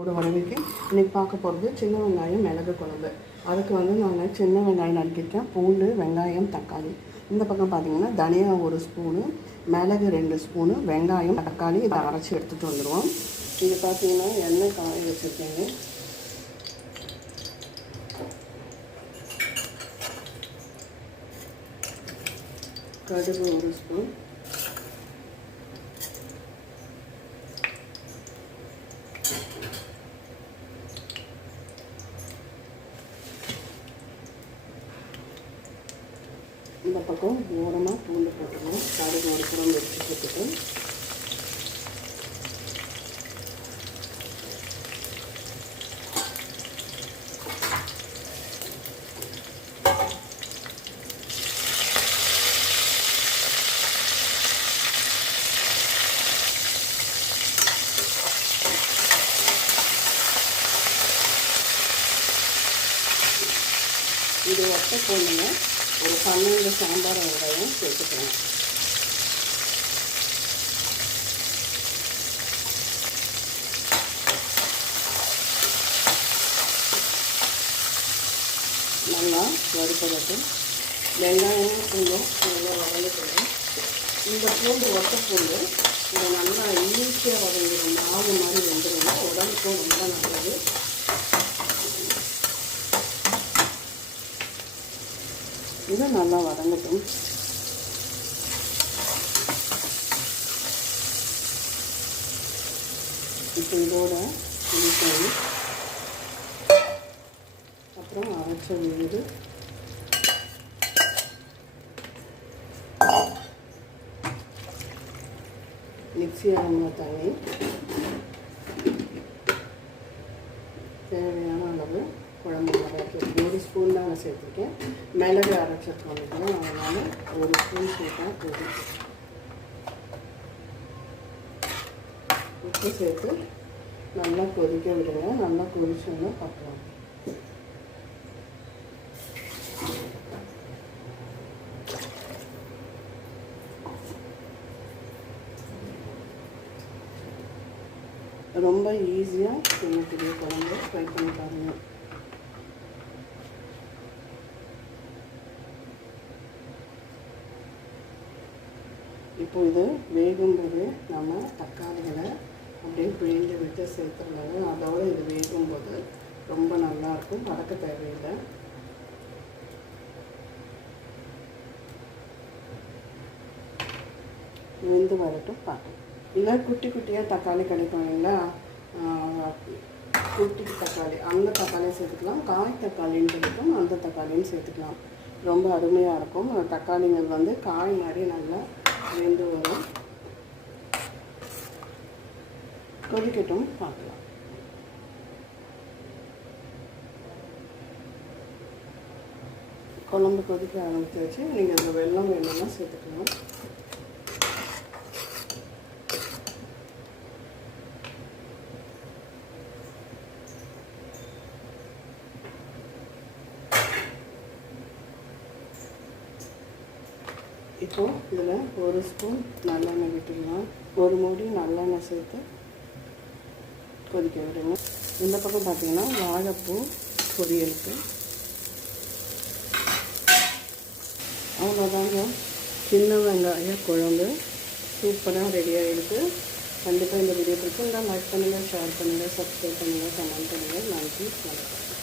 ஒரு வரவேற்கு இன்றைக்கி பார்க்க போகிறது சின்ன வெங்காயம் மிளகு குழம்பு. அதுக்கு வந்து நான் சின்ன வெங்காயம் நறுக்கிட்டேன். பூண்டு வெங்காயம் தக்காளி. இந்த பக்கம் பார்த்திங்கன்னா தனியா ஒரு ஸ்பூனு மிளகு ரெண்டு ஸ்பூனு வெங்காயம் தக்காளி இதை அரைச்சி எடுத்துகிட்டு வந்துடுவோம் இது பார்த்தீங்கன்னா எண்ணெய் காய வச்சுருக்கேங்க. கடுகு ஒரு ஸ்பூன். இந்த பக்கம் ஓரமாக பூண்டு போட்டுக்கணும். கடுகு ஒரு புறம் வச்சு போட்டுட்டு. இது ஒட்ட போடணுங்க ஒரு பன்னெண்டு சாம்பார் வெங்காயம் சேர்த்துக்கலாம். நல்லா வறுப்பதட்டும் வெங்காயம் கொஞ்சம் நல்லா வதங்கிக்கணும் இந்த பூண்டு ஒட்ட பூண்டு இதை நல்லா ஈஸியாக வதங்கிடும் மாவு மாதிரி இது நல்லா வதங்கட்டும். இப்போ இதோட புளித்தண்ணி அப்புறம் அரைச்ச விழுது மிக்ஸி அரைந்த தண்ணி. தேவையான அளவு குழம்பு மிளகு ஒரு ஸ்பூன் தான் நான் சேர்த்துருக்கேன். மிளகு அரைச்சிருக்கோம் இல்லையா அதனால் ஒரு ஸ்பூன் சேர்த்தா போதும் உப்பு சேர்த்து நல்லா கொதிக்க விடுங்க. நல்லா கொதிச்சோன்னா பார்க்கலாம் ரொம்ப ஈஸியாக செய்யக்கூடிய குழம்பு. ட்ரை பண்ணி பாருங்கள் இப்போ இது வேகும்போது நம்ம தக்காளிகளை அப்படியே பிழிஞ்சு விட்டு சேர்த்துருந்தாங்க அதோடு இது வேகும்போது ரொம்ப நல்லாயிருக்கும் வதக்க தேவையில்லை. வெந்து வரட்டும் பார்க்கலாம் இல்லை குட்டி குட்டியாக தக்காளி கிடைக்கும் இல்லைங்களா? குட்டி தக்காளி. அந்த தக்காளியும் சேர்த்துக்கலாம். காய் தக்காளின்னு கிடைக்கும் அந்த தக்காளியும் சேர்த்துக்கலாம். ரொம்ப அருமையாக இருக்கும். தக்காளிங்கள் வந்து காய் மாதிரி நல்லா வெந்து வரும். கொதிக்கட்டும் பார்க்கலாம். குழம்பு கொதிக்க ஆரம்பித்து வச்சு நீங்கள் அந்த வெள்ளம் வேணும்னா சேர்த்துக்கலாம். இப்போது இதில் ஒரு ஸ்பூன் நல்லெண்ணெய் விட்டுக்கலாம் ஒரு மூடி நல்லெண்ணெய் சேர்த்து கொதிக்க விடுங்க இந்த பக்கம் பார்த்திங்கன்னா வாழைப்பூ பொரியலுக்கு. அவ்வளோதாங்க சின்ன வெங்காய குழம்பு சூப்பராக ரெடி ஆகிடுது கண்டிப்பாக இந்த வீடியோ பிடிச்சிருந்தால் லைக் பண்ணுங்கள் ஷேர் பண்ணுங்கள் சப்ஸ்கிரைப் பண்ணுங்கள் கமெண்ட் பண்ணுங்கள் நன்றி வணக்கம்.